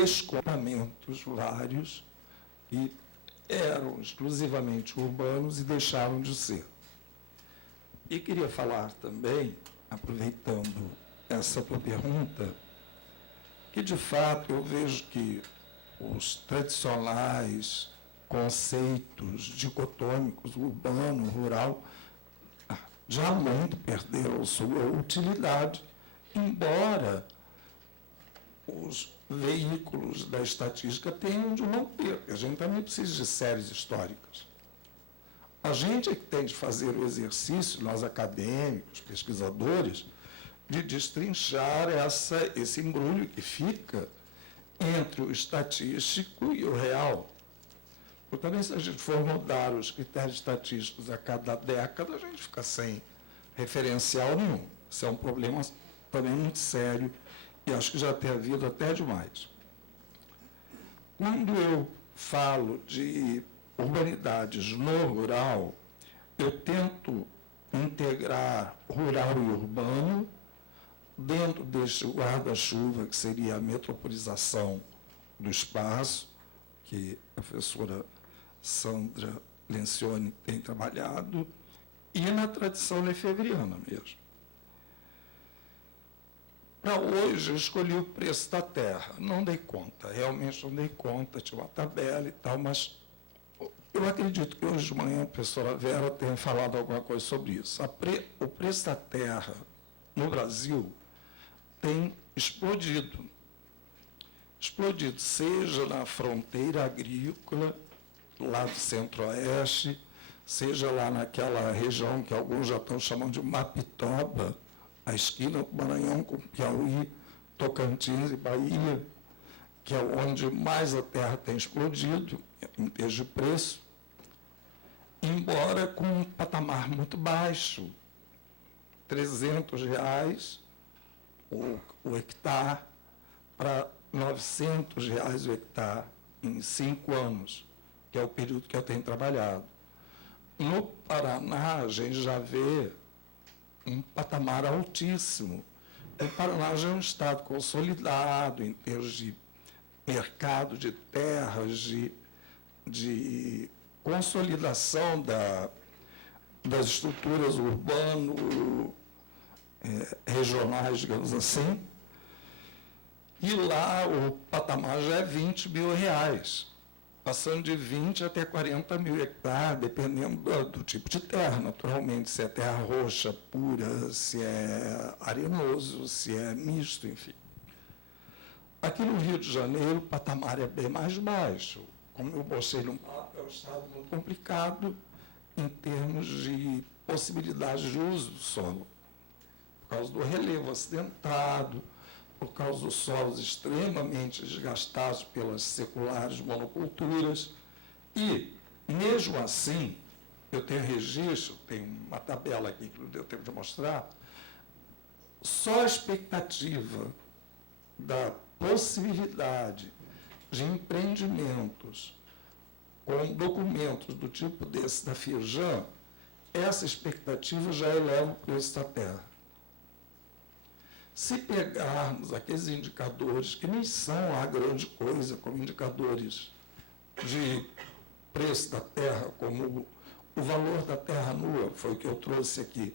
descontamentos vários que eram exclusivamente urbanos e deixaram de ser. E queria falar também, aproveitando essa tua pergunta, que, de fato, eu vejo que os tradicionais conceitos dicotômicos, urbano, rural, já muito perderam sua utilidade, embora os veículos da estatística tenham de não ter. A gente também precisa de séries históricas. A gente é que tem de fazer o exercício, nós acadêmicos, pesquisadores, de destrinchar esse embrulho que fica entre o estatístico e o real. Porque também, se a gente for mudar os critérios estatísticos a cada década, a gente fica sem referencial nenhum. Isso é um problema também muito sério e acho que já tem havido até demais. Quando eu falo de urbanidades no rural, eu tento integrar rural e urbano dentro deste guarda-chuva, que seria a metropolização do espaço, que a professora Sandra Lencioni tem trabalhado, e na tradição lefebvriana mesmo. Para hoje, eu escolhi o preço da terra. Não dei conta, realmente não dei conta, tinha uma tabela e tal, mas eu acredito que hoje de manhã a professora Vera tenha falado alguma coisa sobre isso. O preço da terra no Brasil tem explodido. Explodido, seja na fronteira agrícola, lá do centro-oeste, seja lá naquela região que alguns já estão chamando de Mapitoba, a esquina do Maranhão com Piauí, Tocantins e Bahia, que é onde mais a terra tem explodido, em termos de preço, embora com um patamar muito baixo, R$300 o hectare para R$900 o hectare em 5 anos, que é o período que eu tenho trabalhado. No Paraná, a gente já vê um patamar altíssimo. O Paraná já é um estado consolidado em termos de mercado de terras, de consolidação das estruturas urbano, regionais, digamos assim. E lá o patamar já é R$20 mil, passando de 20 até 40 mil hectares, dependendo do tipo de terra, naturalmente, se é terra roxa pura, se é arenoso, se é misto, enfim. Aqui no Rio de Janeiro, o patamar é bem mais baixo. Como eu mostrei no mapa, é um estado muito complicado em termos de possibilidade de uso do solo, por causa do relevo acidentado, por causa dos solos extremamente desgastados pelas seculares monoculturas. E, mesmo assim, eu tenho registro, tenho uma tabela aqui que não deu tempo de mostrar, só a expectativa da possibilidade de empreendimentos com documentos do tipo desse da Firjan, essa expectativa já eleva o preço da terra. Se pegarmos aqueles indicadores, que nem são a grande coisa, como indicadores de preço da terra, como o valor da terra nua, foi o que eu trouxe aqui,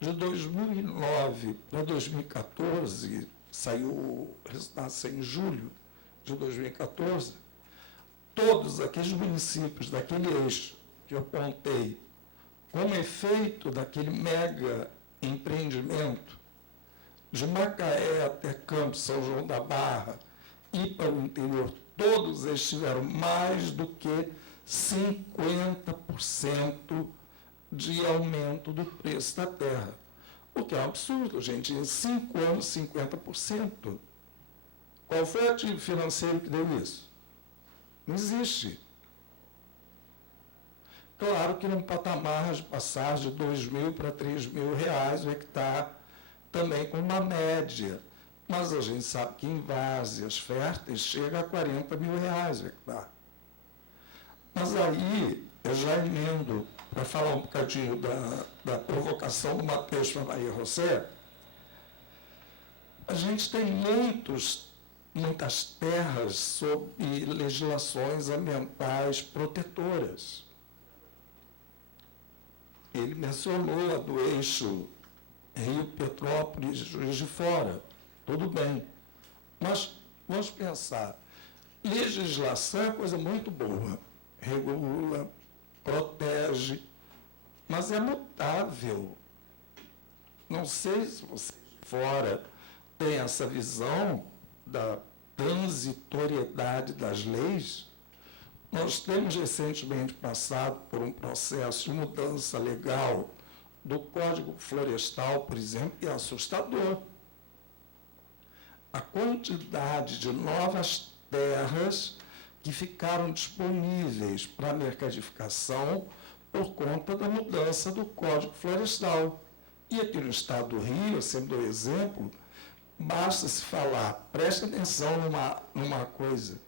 de 2009 para 2014, saiu o resultado em julho de 2014, todos aqueles municípios daquele eixo que eu apontei, como efeito daquele mega empreendimento, de Macaé até Campos, São João da Barra e para o interior, todos eles tiveram mais do que 50% de aumento do preço da terra. O que é um absurdo, gente. Em 5 anos, 50%. Qual foi o ativo financeiro que deu isso? Não existe. Claro que num patamar de passar de R$2.000 para R$3.000 o hectare, também com uma média. Mas a gente sabe que em várzeas férteis chega a R$40 mil o hectare. Mas aí, eu já emendo para falar um bocadinho da provocação do Matheus para Maria José, a gente tem muitos muitas terras sob legislações ambientais protetoras. Ele mencionou a do eixo Rio-Petrópolis, Juiz de Fora. Tudo bem. Mas vamos pensar, legislação é coisa muito boa, regula, protege, mas é mutável. Não sei se você fora tem essa visão da transitoriedade das leis. Nós temos recentemente passado por um processo de mudança legal do Código Florestal, por exemplo, que é assustador. A quantidade de novas terras que ficaram disponíveis para mercadificação por conta da mudança do Código Florestal. E aqui no estado do Rio, eu sempre dou exemplo, basta se falar, preste atenção numa coisa,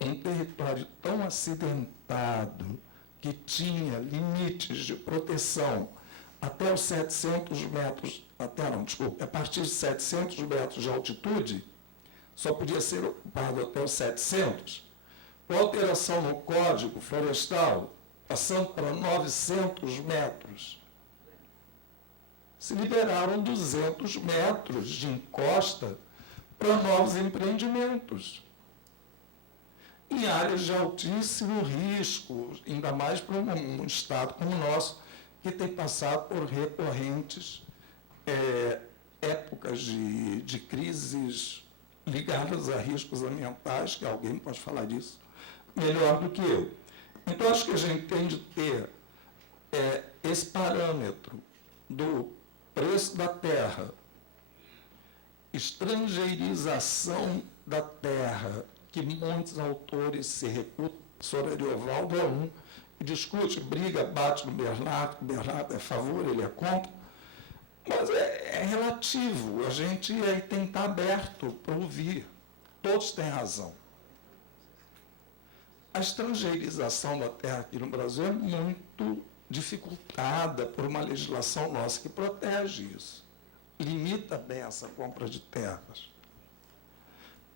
um território tão acidentado que tinha limites de proteção até os 700 metros, a partir de 700 metros de altitude, só podia ser ocupado até os 700. Com a alteração no Código Florestal, passando para 900 metros, se liberaram 200 metros de encosta para novos empreendimentos. Em áreas de altíssimo risco, ainda mais para um estado como o nosso, que tem passado por recorrentes épocas de crises ligadas a riscos ambientais, que alguém pode falar disso melhor do que eu. Então, acho que a gente tem de ter esse parâmetro do preço da terra, estrangeirização da terra, que muitos autores se recutam. O professor Ariovaldo é um, e discute, briga, bate no Bernardo, o Bernardo é a favor, ele é contra, mas é relativo, a gente tem que estar aberto para ouvir, todos têm razão. A estrangeirização da terra aqui no Brasil é muito dificultada por uma legislação nossa que protege isso, limita bem essa compra de terras.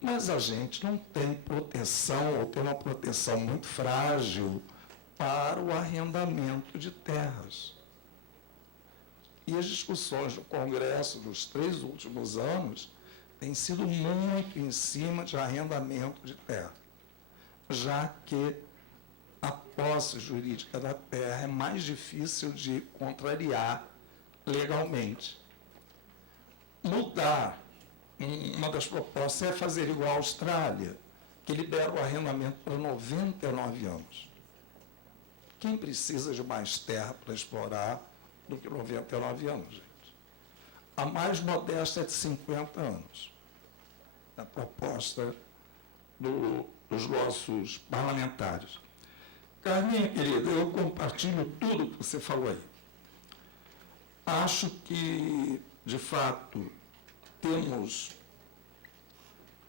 Mas a gente não tem proteção, ou tem uma proteção muito frágil para o arrendamento de terras. E as discussões no Congresso dos 3 últimos anos têm sido muito em cima de arrendamento de terra, já que a posse jurídica da terra é mais difícil de contrariar legalmente. Mudar, uma das propostas é fazer igual à Austrália, que libera o arrendamento para 99 anos. Quem precisa de mais terra para explorar do que 99 anos, gente? A mais modesta é de 50 anos. A proposta dos nossos parlamentares. Carminha, querida, eu compartilho tudo que você falou aí. Acho que, de fato, temos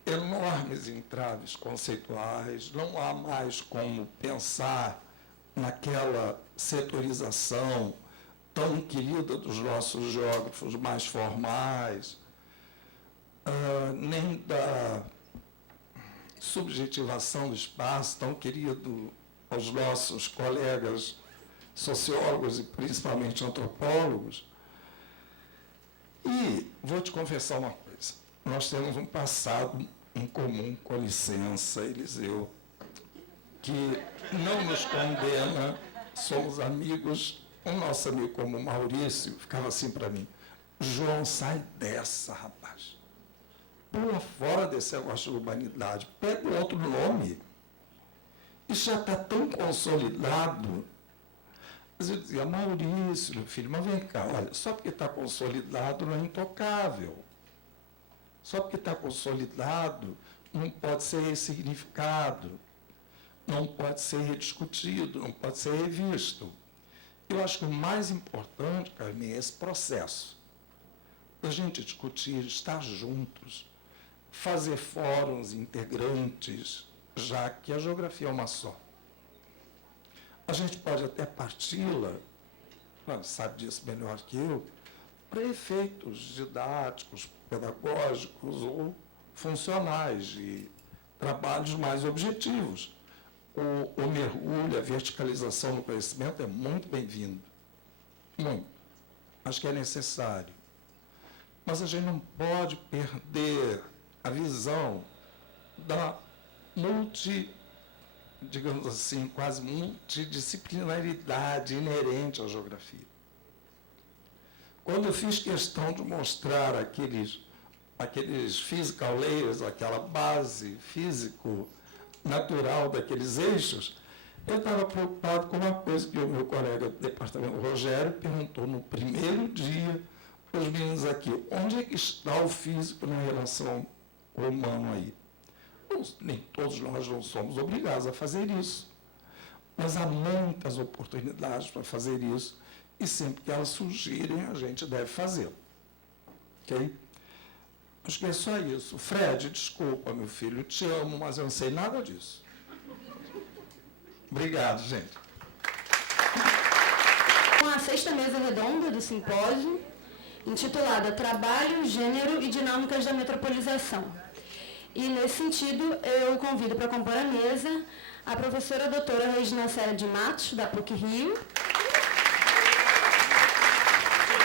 enormes entraves conceituais, não há mais como pensar naquela setorização tão querida dos nossos geógrafos mais formais, nem da subjetivação do espaço tão querido aos nossos colegas sociólogos e principalmente antropólogos. E vou te confessar uma coisa, nós temos um passado em comum, com licença, Eliseu, que não nos condena, somos amigos. O nosso amigo comum, Maurício, ficava assim para mim: João, sai dessa, rapaz. Pula fora desse negócio de urbanidade, pega um outro nome. Isso já está tão consolidado. Mas eu dizia: Maurício, meu filho, mas vem cá, olha, só porque está consolidado não é intocável. Só porque está consolidado não pode ser ressignificado, não pode ser rediscutido, não pode ser revisto. Eu acho que o mais importante, Carmen, é esse processo. A gente discutir, estar juntos, fazer fóruns integrantes, já que a geografia é uma só. A gente pode até parti-la, sabe disso melhor que eu, para efeitos didáticos, pedagógicos ou funcionais, de trabalhos mais objetivos. O mergulho, a verticalização no conhecimento é muito bem-vindo. Muito. Acho que é necessário. Mas a gente não pode perder a visão da digamos assim, quase multidisciplinaridade inerente à geografia. Quando eu fiz questão de mostrar aqueles physical layers, aquela base físico-natural daqueles eixos, eu estava preocupado com uma coisa que o meu colega do departamento, Rogério, perguntou no primeiro dia para os meninos aqui: onde é que está o físico na relação ao humano aí? Nem todos nós não somos obrigados a fazer isso, mas há muitas oportunidades para fazer isso, e sempre que elas surgirem, a gente deve fazê-lo. Ok? Acho que é só isso. Fred, desculpa, meu filho, te amo, mas eu não sei nada disso. Obrigado, gente. Com a sexta mesa redonda do simpósio, intitulada Trabalho, Gênero e Dinâmicas da Metropolização. E, nesse sentido, eu convido para compor a mesa a professora doutora Regina Célia de Matos, da PUC Rio,